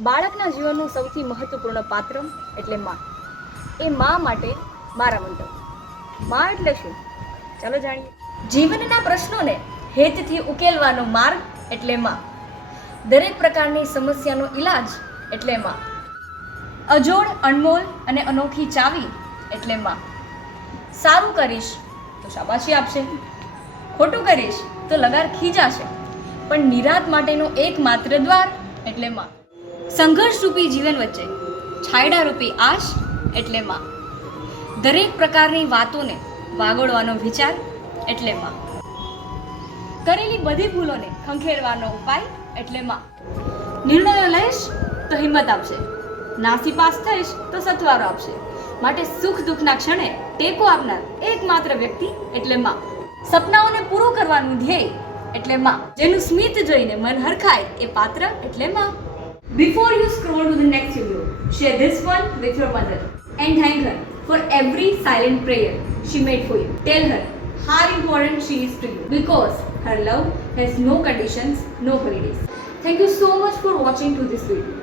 બાળકના જીવનનું સૌથી મહત્વપૂર્ણ પાત્ર એટલે માં. એ માં માટે મારા મંતવ્ય. માં એટલે શું? ચાલો જાણીએ. જીવનના પ્રશ્નોને હેતથી ઉકેલવાનો માર્ગ એટલે માં. દરેક પ્રકારની સમસ્યાનો ઈલાજ એટલે માં. અજોડ, અનમોલ અને અનોખી ચાવી એટલે માં. સારું કરીશ તો શાબાશી આપશે, ખોટું કરીશ તો લગાર ખીજાશે, પણ નિરાંત માટેનો એકમાત્ર દ્વાર એટલે માં. સંઘર્ષરૂપી જીવન વચ્ચે છાયડારૂપી આશ એટલે માં. દરેક પ્રકારની વાતોને વાગોળવાનો વિચાર એટલે માં. કરેલી બધી ભૂલોને ખંખેરવાનો ઉપાય એટલે માં. નિર્ણયો લઈશ તો હિંમત આપશે, નાસીપાસ થઈશ તો સથવારો આપશે, માટે સુખ દુઃખના ક્ષણે ટેકો આપનાર એકમાત્ર વ્યક્તિ એટલે માં. સપનાઓને પૂરું કરવાનું ધ્યેય એટલે માં. જેનું સ્મિત જોઈને મન હરખાય એ પાત્ર એટલે માં. Before you scroll to the next video, share this one with your mother and thank her for every silent prayer she made for you. Tell her how important she is to you because her love has no conditions, no holidays. Thank you so much for watching to this video.